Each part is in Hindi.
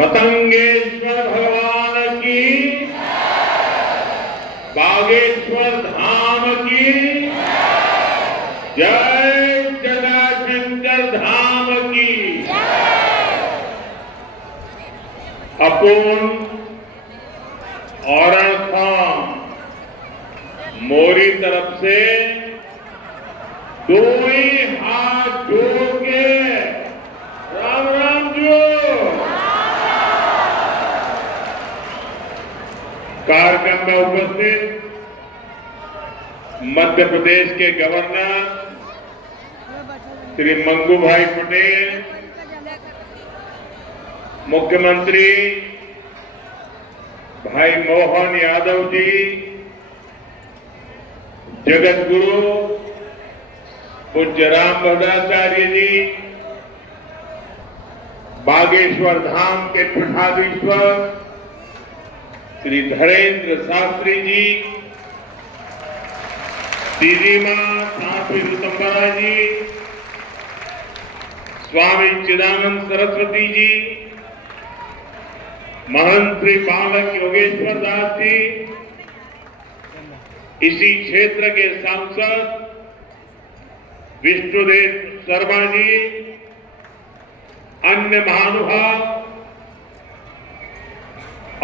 मतंगेश्वर भगवान की, बागेश्वर धाम की जय, जटाशंकर धाम की। अपुन और मोरी तरफ से दो ही हाथ जोड़ के राम राम जो कार्यक्रम में उपस्थित मध्य प्रदेश के गवर्नर श्री मंगू भाई पटेल, मुख्यमंत्री भाई मोहन यादव जी, जगत गुरु पूज्य राम भद्राचार्य जी, बागेश्वर धाम के पीठाधीश्वर श्री धरेंद्र शास्त्री जी, दीदी मां साध्वी ऋतंबरा जी, स्वामी चिदानंद सरस्वती जी, महंत श्री बालक योगेश्वर दास जी, इसी क्षेत्र के सांसद विष्णुदेव शर्मा जी, अन्य महानुभाव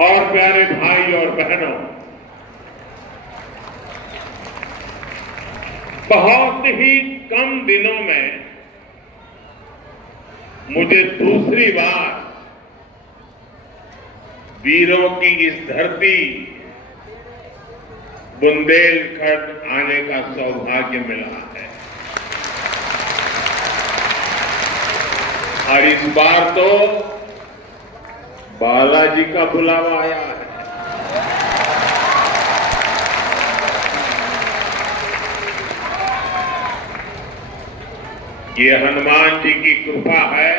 और प्यारे भाई और बहनों, बहुत ही कम दिनों में मुझे दूसरी बार वीरों की इस धरती बुंदेलखंड आने का सौभाग्य मिला है। और इस बार तो बालाजी का बुलावा आया है। ये हनुमान जी की कृपा है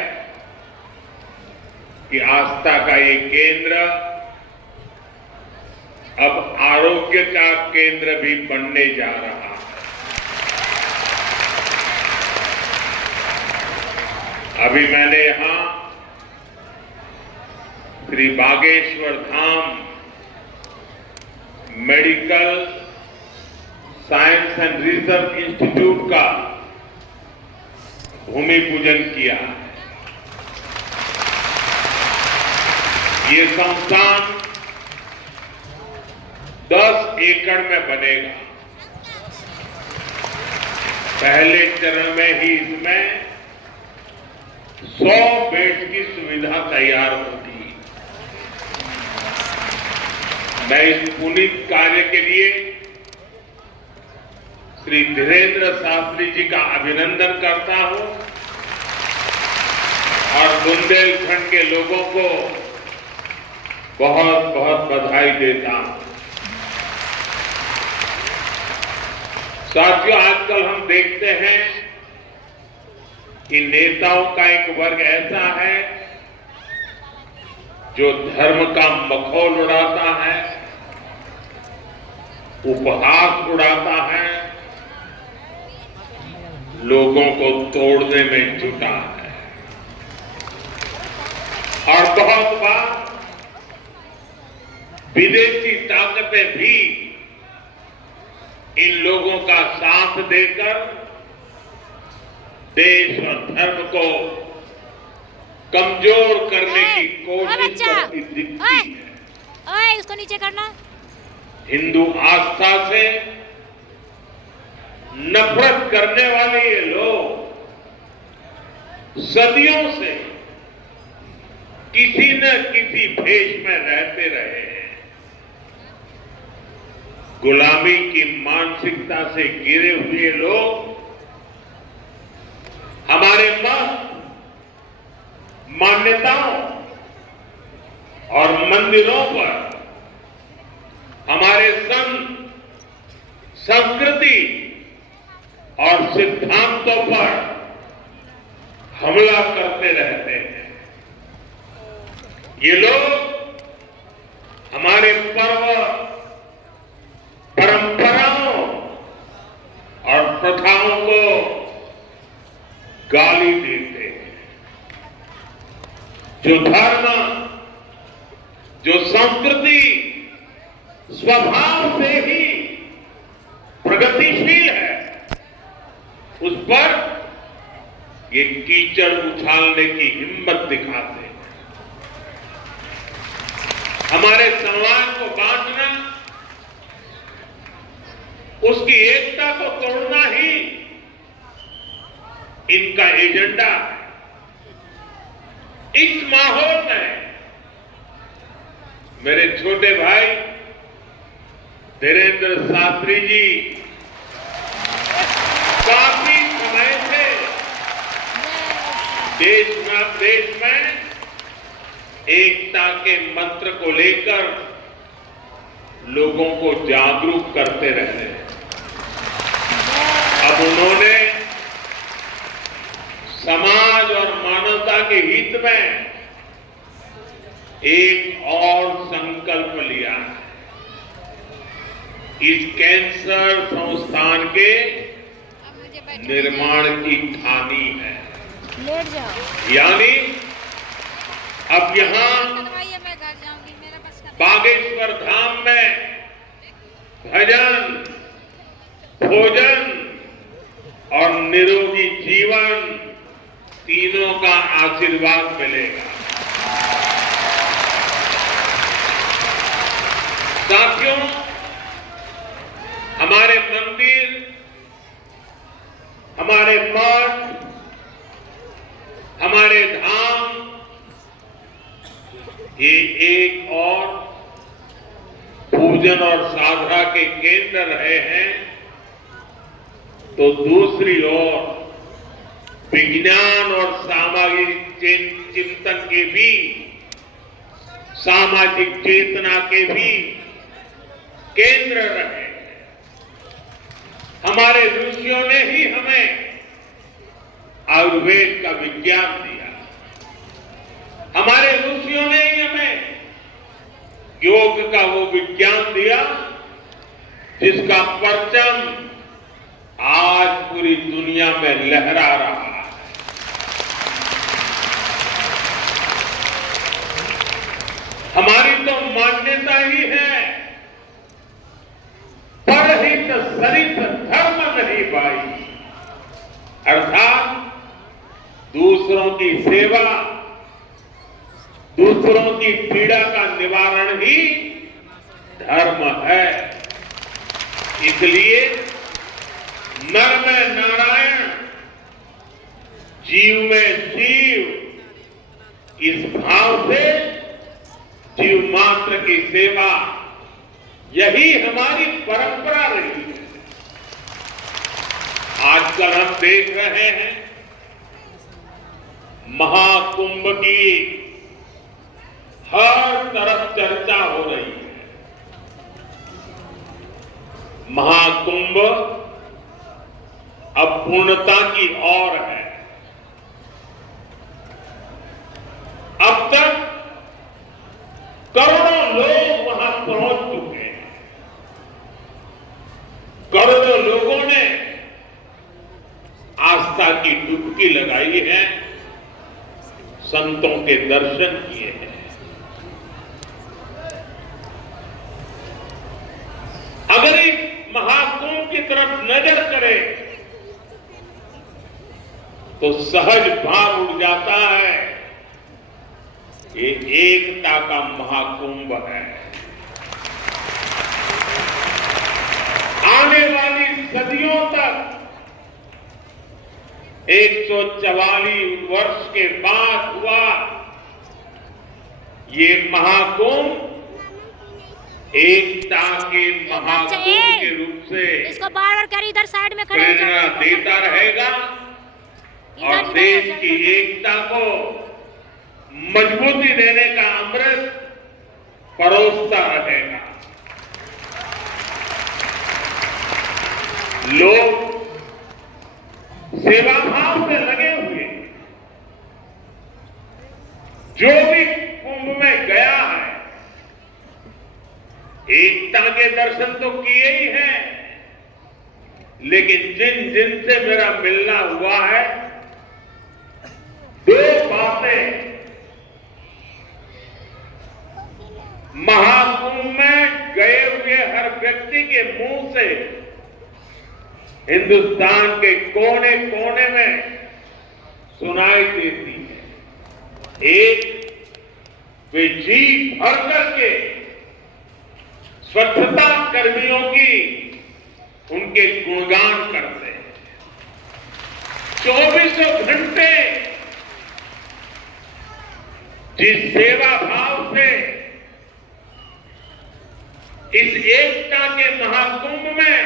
कि आस्था का ये केंद्र अब आरोग्य का केंद्र भी बनने जा रहा है। अभी मैंने यहां Shri Bageshwar Dham medical science and research institute का भूमि पूजन किया। ये संस्थान 10 एकड़ में बनेगा। पहले चरण में ही इसमें 100 बेड की सुविधा तैयार होगी। मैं इस पुनीत कार्य के लिए श्री धीरेन्द्र शास्त्री जी का अभिनंदन करता हूं और बुंदेलखंड के लोगों को बहुत बहुत बधाई देता हूं। साथियों, आजकल हम देखते हैं कि नेताओं का एक वर्ग ऐसा है जो धर्म का मखौल उड़ाता है, उपहास उड़ाता है, लोगों को तोड़ने में जुटा है। और बहुत बार विदेशी ताकतें भी इन लोगों का साथ देकर देश और धर्म को कमजोर करने की कोशिश करती दिखती है। उसको नीचे करना। हिंदू आस्था से नफरत करने वाले ये लोग सदियों से किसी न किसी भेष में रहते रहे हैं। गुलामी की मानसिकता से घिरे हुए लोग हमारे मत, मान्यताओं और मंदिरों पर, हमारे संत, संस्कृति और सिद्धांतों पर हमला करते रहते हैं। ये लोग हमारे पर्व, परंपराओं और प्रथाओं को गाली देते हैं। जो धर्म जो संस्कृति स्वभाव से ही प्रगतिशील है, उस पर ये कीचड़ उछालने की हिम्मत दिखाते हैं। हमारे समाज को बांटना, उसकी एकता को तोड़ना ही इनका एजेंडा है। इस माहौल में मेरे छोटे भाई धीरेन्द्र शास्त्री जी काफी समय से देश में एकता के मंत्र को लेकर लोगों को जागरूक करते रहे हैं। अब उन्होंने समाज और मानवता के हित में एक और संकल्प लिया है। इस कैंसर संस्थान के निर्माण की ठानी है। यानी अब यहां बागेश्वर धाम में भजन, भोजन और निरोगी जीवन तीनों का आशीर्वाद मिलेगा। साथियों, हमारे मंदिर, हमारे मठ, हमारे धाम ये एक और पूजन और साधना के केंद्र रहे हैं, तो दूसरी ओर विज्ञान और सामाजिक चिंतन के भी, सामाजिक चेतना के भी केंद्र रहे। हमारे ऋषियों ने ही हमें आयुर्वेद का विज्ञान दिया। हमारे ऋषियों ने ही हमें योग का वो विज्ञान दिया जिसका परचम आज पूरी दुनिया में लहरा रहा है। हमारी तो मान्यता ही है, परहित सरित धर्म नहीं भाई, अर्थात दूसरों की सेवा, दूसरों की पीड़ा का निवारण ही धर्म है। इसलिए नर में नारायण, जीव में शिव, इस भाव से जीव मात्र की सेवा, यही हमारी परंपरा रही है। आजकल हम देख रहे हैं महाकुंभ की हर तरफ चर्चा हो रही है। महाकुंभ अब पूर्णता की ओर है। अब तक करोड़ों लोग वहां पहुंच चुके हैं। करोड़ों लोगों ने आस्था की डुबकी लगाई है, संतों के दर्शन किए हैं। अगर इस महाकुंभ की तरफ नजर करें तो सहज भाव उड़ जाता है, ये एकता का महाकुंभ है। आने वाली सदियों तक 144 वर्ष के बाद हुआ ये महाकुंभ एकता के महाकुंभ के रूप से इसको बार-बार कर इधर साइड में खड़े प्रेरणा देता रहेगा और देश की एकता को मजबूती देने का अमृत परोसता रहेगा। लोग सेवा भाव से लगे हुए, जो भी कुंभ में गया है एकता के दर्शन तो किए ही हैं, लेकिन जिन जिनसे मेरा मिलना हुआ है, दो बातें व्यक्ति के मुंह से हिंदुस्तान के कोने कोने में सुनाई देती है। एक, वे जी भर करके स्वच्छता कर्मियों की उनके गुणगान करते हैं। 24 घंटे जिस सेवा भाव से इस एकता के महाकुंभ में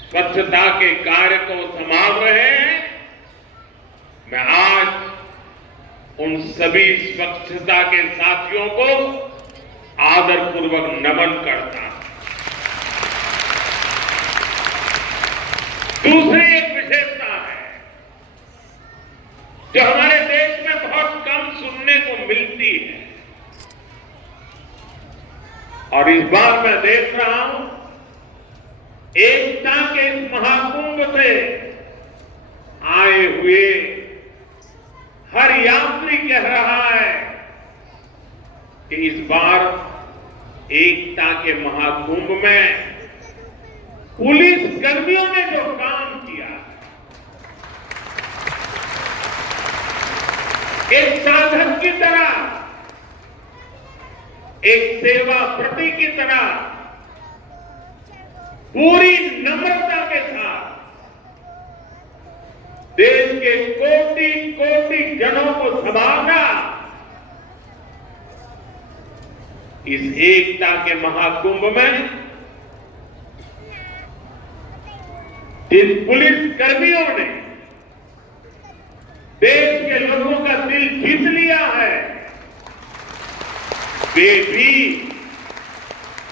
स्वच्छता के कार्य को संभाल रहे हैं, मैं आज उन सभी स्वच्छता के साथियों को आदरपूर्वक नमन करता हूं। दूसरी एक विशेषता है जो हमारे देश में बहुत कम सुनने को मिलती है, और इस बार मैं देख रहा हूं एकता के इस महाकुंभ से आए हुए हर यात्री कह रहा है कि इस बार एकता के महाकुंभ में पुलिस कर्मियों ने जो काम किया, एक साधक की तरह, एक सेवा प्रति की तरह पूरी नम्रता के साथ देश के कोटि कोटि जनों को संभाला, इस एकता के महाकुंभ में जिन पुलिस कर्मियों ने देश के लोगों का दिल जीत लिया है, वे भी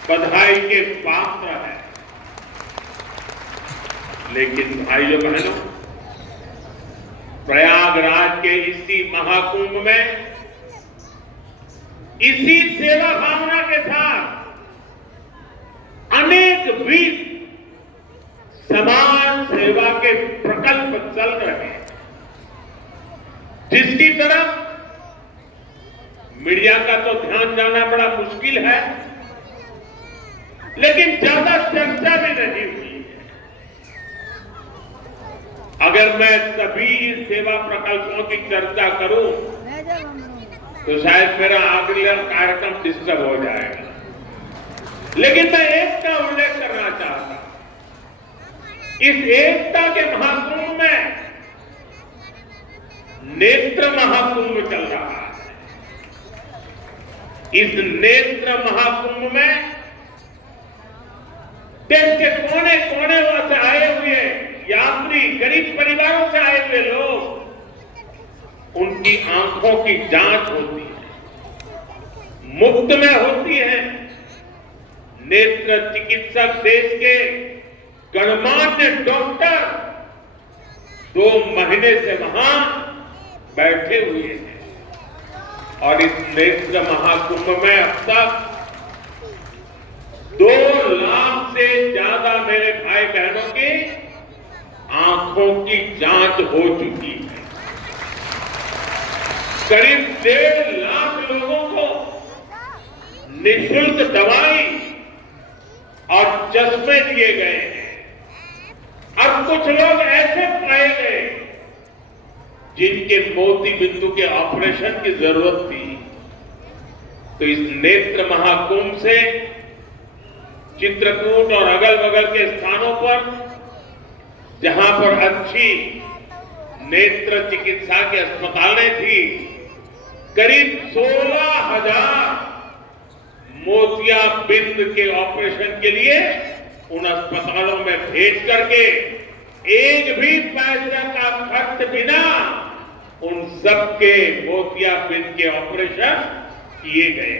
बधाई के पात्र हैं। लेकिन भाइयों बहनों, प्रयागराज के इसी महाकुंभ में इसी सेवा भावना के साथ अनेक विध समाज सेवा के प्रकल्प चल रहे हैं, जिसकी तरफ मीडिया का तो ध्यान जाना बड़ा मुश्किल है, लेकिन ज्यादा चर्चा भी नहीं हुई है। अगर मैं सभी सेवा प्रकल्पों की चर्चा करूं तो शायद मेरा अगला कार्यक्रम डिस्टर्ब हो जाएगा, लेकिन मैं एक का उल्लेख करना चाहता हूं। इस एकता के महाकुंभ में नेत्र महाकुंभ चल रहा है। इस नेत्र महाकुंभ में देश के कोने कोने से आए हुए यात्री, गरीब परिवारों से आए हुए लोग, उनकी आंखों की जांच होती है, मुफ्त में होती है। नेत्र चिकित्सक, देश के गणमान्य डॉक्टर 2 महीने से वहां बैठे हुए हैं, और इस नेत्र महाकुंभ में अब तक 2 लाख से ज्यादा मेरे भाई बहनों की आंखों की जांच हो चुकी है। करीब 1.5 लाख लोगों को निःशुल्क दवाई और चश्मे दिए गए हैं। अब कुछ लोग ऐसे पाए गए जिनके मोती बिंदु के ऑपरेशन की जरूरत थी। तो इस नेत्र महाकुंभ से चित्रकूट और अगल बगल के स्थानों पर जहां पर अच्छी नेत्र चिकित्सा की अस्पतालें थी, करीब 16,000 मोतियाबिंद के ऑपरेशन के लिए उन अस्पतालों में भेज करके एक भी पैसे का खर्च बिना उन सबके मोतियाबिंद के ऑपरेशन किए गए।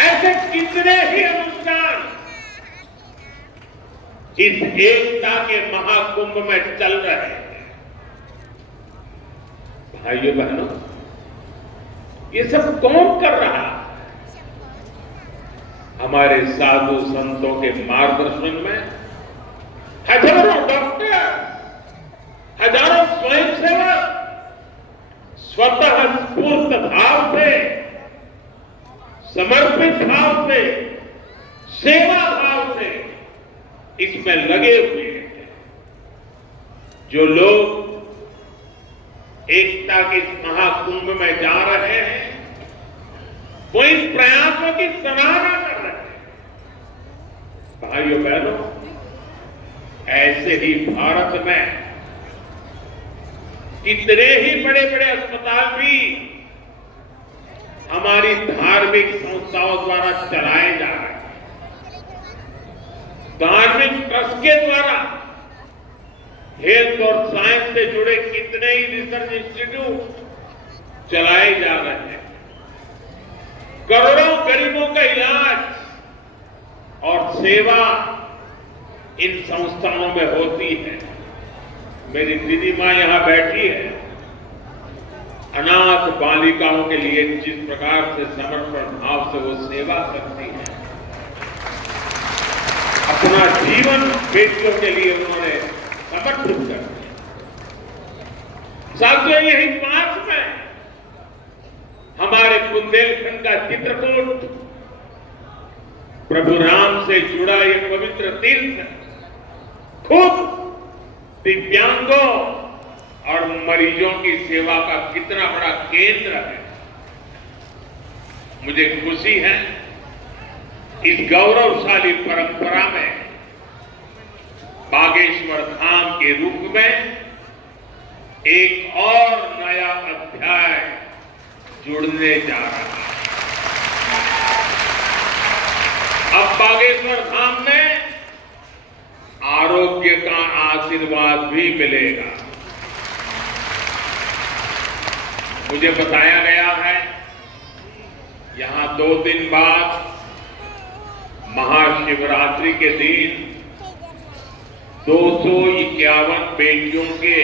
ऐसे कितने ही अनुष्ठान इस एकता के महाकुंभ में चल रहे हैं। भाइयों बहनों, ये सब कौन कर रहा है? हमारे साधु संतों के मार्गदर्शन में हजारों डॉक्टर, हजारों स्वयंसेवक स्वतः स्फूर्त भाव से समर्पित भाव से, सेवा भाव से इसमें लगे हुए हैं। जो लोग एकता के इस महाकुंभ में जा रहे हैं, वो इन प्रयासों की सराहना कर रहे हैं। भाइयों बहनों, ऐसे ही भारत में कितने ही बड़े बड़े अस्पताल भी हमारी धार्मिक संस्थाओं द्वारा चलाए जा रहे हैं। धार्मिक ट्रस्ट के द्वारा हेल्थ और साइंस से जुड़े कितने ही रिसर्च इंस्टीट्यूट चलाए जा रहे हैं। करोड़ों गरीबों का इलाज और सेवा इन संस्थानों में होती है। मेरी दीदी मां यहां बैठी है, अनाथ बालिकाओं के लिए जिस प्रकार से समर्पण भाव से वो सेवा करती है, अपना जीवन बेटियों के लिए उन्होंने समर्पित कर दिया। साथियों, यही पास में हमारे बुंदेलखंड का चित्रकूट प्रभु राम से जुड़ा एक पवित्र तीर्थ खूब दिव्यांगों और मरीजों की सेवा का कितना बड़ा केंद्र है। मुझे खुशी है इस गौरवशाली परंपरा में बागेश्वर धाम के रूप में एक और नया अध्याय जुड़ने जा रहा है। अब बागेश्वर धाम में आरोग्य का आशीर्वाद भी मिलेगा। मुझे बताया गया है यहां 2 दिन बाद महाशिवरात्रि के दिन 251 बेटियों के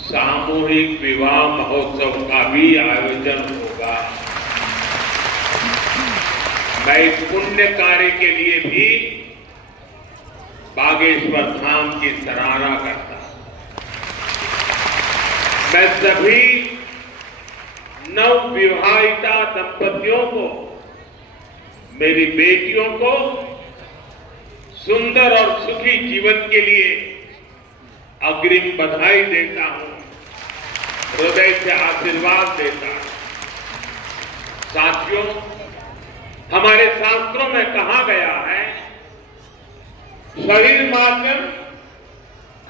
सामूहिक विवाह महोत्सव का भी आयोजन होगा। मैं इस पुण्य कार्य के लिए भी बागेश्वर धाम की सराहना करता हूं। मैं सभी नवविवाहिता दंपतियों को, मेरी बेटियों को सुंदर और सुखी जीवन के लिए अग्रिम बधाई देता हूं, हृदय से आशीर्वाद देता हूं। साथियों, हमारे शास्त्रों में कहा गया है, शरीर माध्यम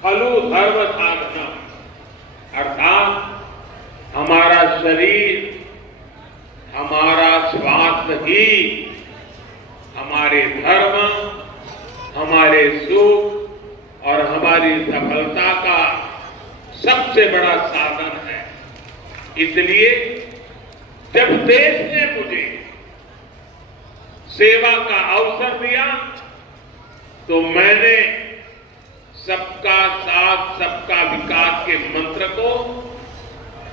खलु धर्म साधना, अर्थात हमारा शरीर, हमारा स्वास्थ्य ही हमारे धर्म, हमारे सुख और हमारी सफलता का सबसे बड़ा साधन है। इसलिए जब देश ने मुझे सेवा का अवसर दिया तो मैंने सबका साथ सबका विकास के मंत्र को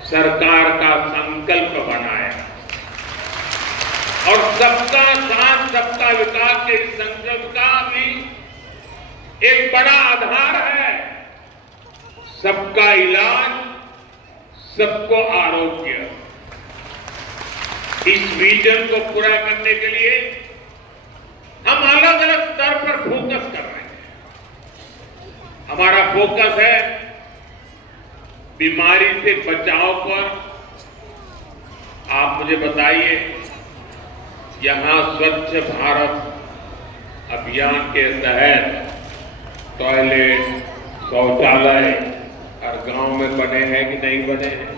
सरकार का संकल्प बनाया और सबका साथ सबका विकास के संकल्प का भी एक बड़ा आधार है सबका इलाज, सबको आरोग्य। इस विजन को पूरा करने के लिए हम अलग अलग स्तर पर फोकस कर रहे हैं। हमारा फोकस है बीमारी से बचाव पर। आप मुझे बताइए, यहां स्वच्छ भारत अभियान के तहत टॉयलेट, शौचालय हर गांव में बने हैं कि नहीं बने हैं?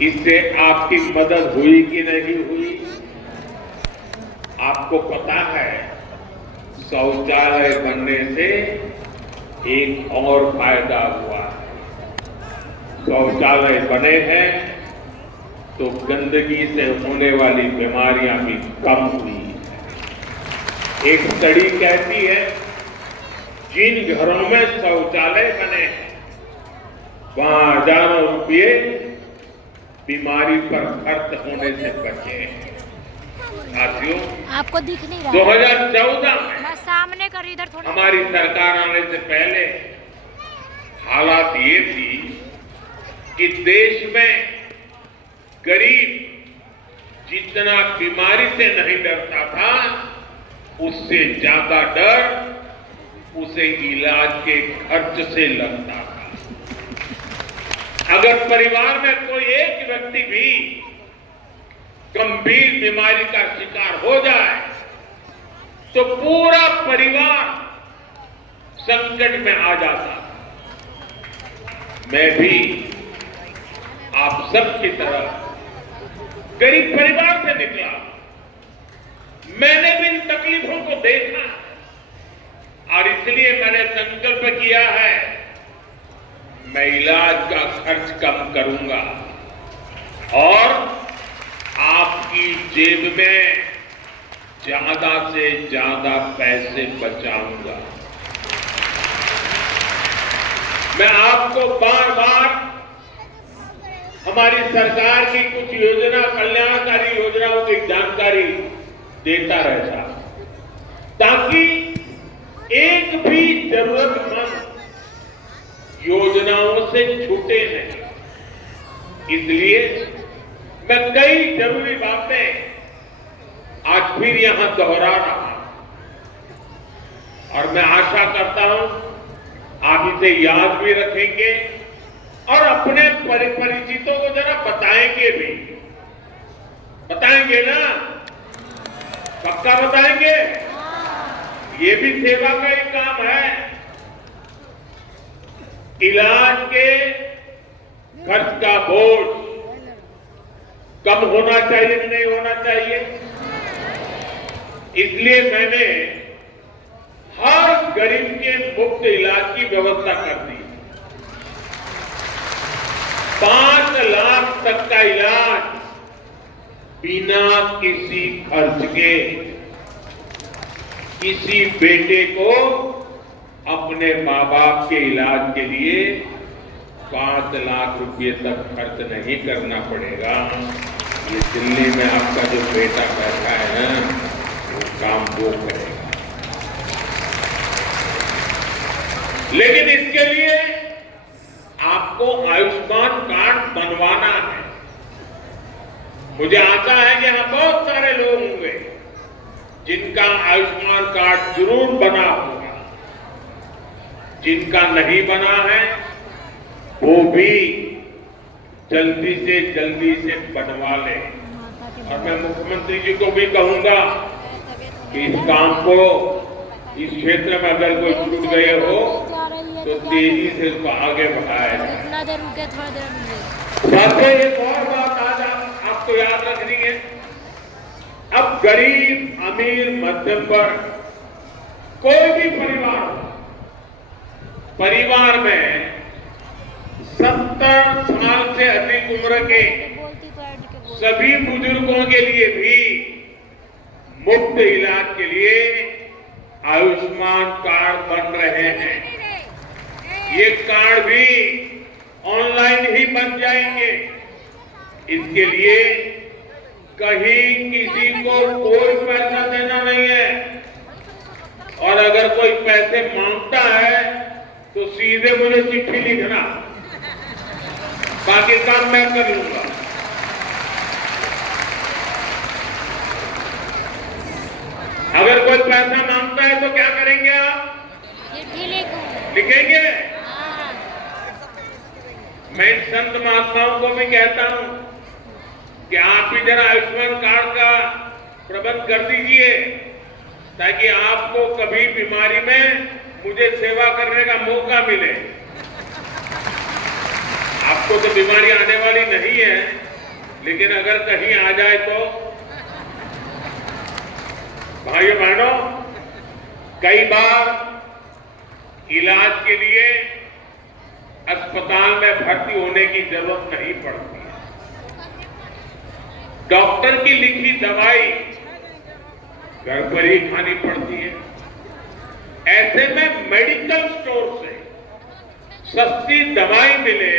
इससे आपकी मदद हुई कि नहीं हुई? आपको पता है, शौचालय बनने से एक और फायदा हुआ है। शौचालय बने हैं तो गंदगी से होने वाली बीमारियां भी कम हुई है। एक स्टडी कहती है, जिन घरों में शौचालय बने हैं वहां हजारों रुपये बीमारी पर खर्च होने से बचे हैं। साथियों, आपको दिख नहीं रहा? 2014 में मैं सामने कर इधर थोड़ा। हमारी सरकार आने से पहले हालात ये थी कि देश में करीब जितना बीमारी से नहीं डरता था, उससे ज्यादा डर उसे इलाज के खर्च से लगता था। अगर परिवार में कोई एक व्यक्ति भी गंभीर बीमारी का शिकार हो जाए तो पूरा परिवार संकट में आ जाता। मैं भी आप सबकी तरह गरीब परिवार से निकला। मैंने भी इन तकलीफों को देखा और इसलिए मैंने संकल्प किया है, मैं इलाज का खर्च कम करूंगा और आपकी जेब में ज्यादा से ज्यादा पैसे बचाऊंगा। मैं आपको बार बार हमारी सरकार की कुछ योजना, कल्याणकारी योजनाओं की जानकारी देता रहता ताकि एक भी जरूरतमंद योजनाओं से छूटे नहीं। इसलिए मैं कई जरूरी बातें आज फिर यहां दोहरा रहा हूं और मैं आशा करता हूं आप इसे याद भी रखेंगे और अपने परिचितों को जरा बताएंगे भी। बताएंगे ना? पक्का बताएंगे? ये भी सेवा का एक काम है। इलाज के खर्च का बोझ कम होना चाहिए कि नहीं होना चाहिए? इसलिए मैंने हर गरीब के मुफ्त इलाज की व्यवस्था कर दी। 5 लाख तक का इलाज बिना किसी खर्च के किसी बेटे को अपने मां बाप के इलाज के लिए 5 लाख रुपए तक खर्च नहीं करना पड़ेगा। ये दिल्ली में आपका जो बेटा बैठा है ना, वो काम वो करेगा। लेकिन इसके लिए आपको आयुष्मान कार्ड बनवाना है। मुझे आशा है कि यहां बहुत सारे लोग होंगे जिनका आयुष्मान कार्ड जरूर बना होगा। जिनका नहीं बना है वो भी जल्दी से बनवा ले। और मैं मुख्यमंत्री जी को भी कहूंगा कि इस काम को, इस क्षेत्र में अगर कोई छूट गए हो तो तेजी से उसको आगे बढ़ाया जाए। इतना देर रुके, थोड़ा देर रुके। साथियों, एक और बात आज आपको याद रखनी है। अब गरीब, अमीर, मध्यम वर्ग, कोई भी परिवार में 70 साल से अधिक उम्र के सभी बुजुर्गों के लिए भी मुफ्त इलाज के लिए आयुष्मान कार्ड बन रहे हैं। ये कार्ड भी ऑनलाइन ही बन जाएंगे। इसके लिए कहीं किसी को कोई पैसा देना नहीं है और अगर कोई पैसे मांगता है तो सीधे मुझे चिट्ठी लिखना, बाकी काम मैं कर लूंगा। अगर कोई पैसा मांगता है तो क्या करेंगे आप? लिखेंगे? मैं संत महात्माओं को भी कहता हूं कि आप भी जरा आयुष्मान कार्ड का प्रबंध कर दीजिए ताकि आपको कभी बीमारी में मुझे सेवा करने का मौका मिले। आपको तो बीमारी आने वाली नहीं है, लेकिन अगर कहीं आ जाए तो भाइयों बहनों, कई बार इलाज के लिए अस्पताल में भर्ती होने की जरूरत नहीं पड़ती है। डॉक्टर की लिखी दवाई घर पर ही खानी पड़ती है। ऐसे में मेडिकल स्टोर से सस्ती दवाई मिले,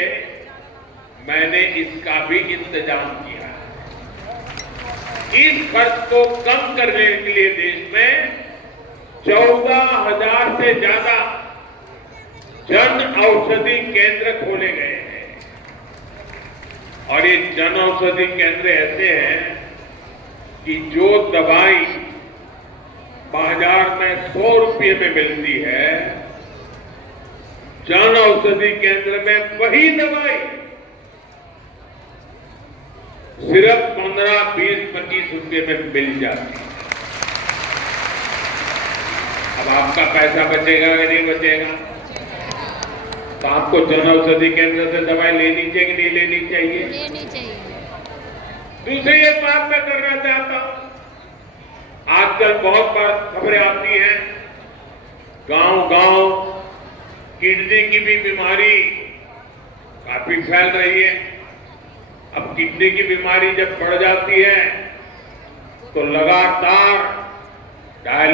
मैंने इसका भी इंतजाम किया है। इस खर्च को कम करने के लिए देश में 14,000 से ज्यादा जन औषधि केंद्र खोले गए हैं। और ये जन औषधि केंद्र ऐसे हैं कि जो दवाई बाजार में 100 रुपये में मिलती है, जन औषधि केंद्र में वही दवाई सिर्फ 15, 20, 25 रुपये में मिल जाती है। अब आपका पैसा बचेगा या नहीं बचेगा? तो आपको जन औषधि केंद्र से दवाई लेनी चाहिए कि नहीं लेनी चाहिए? लेनी चाहिए। दूसरी एक बात मैं करना चाहता हूं, आजकल बहुत बार खबरें आती हैं, गांव-गांव किडनी की भी बीमारी काफी फैल रही है। अब किडनी की बीमारी जब बढ़ जाती है तो लगातार डायलिसिस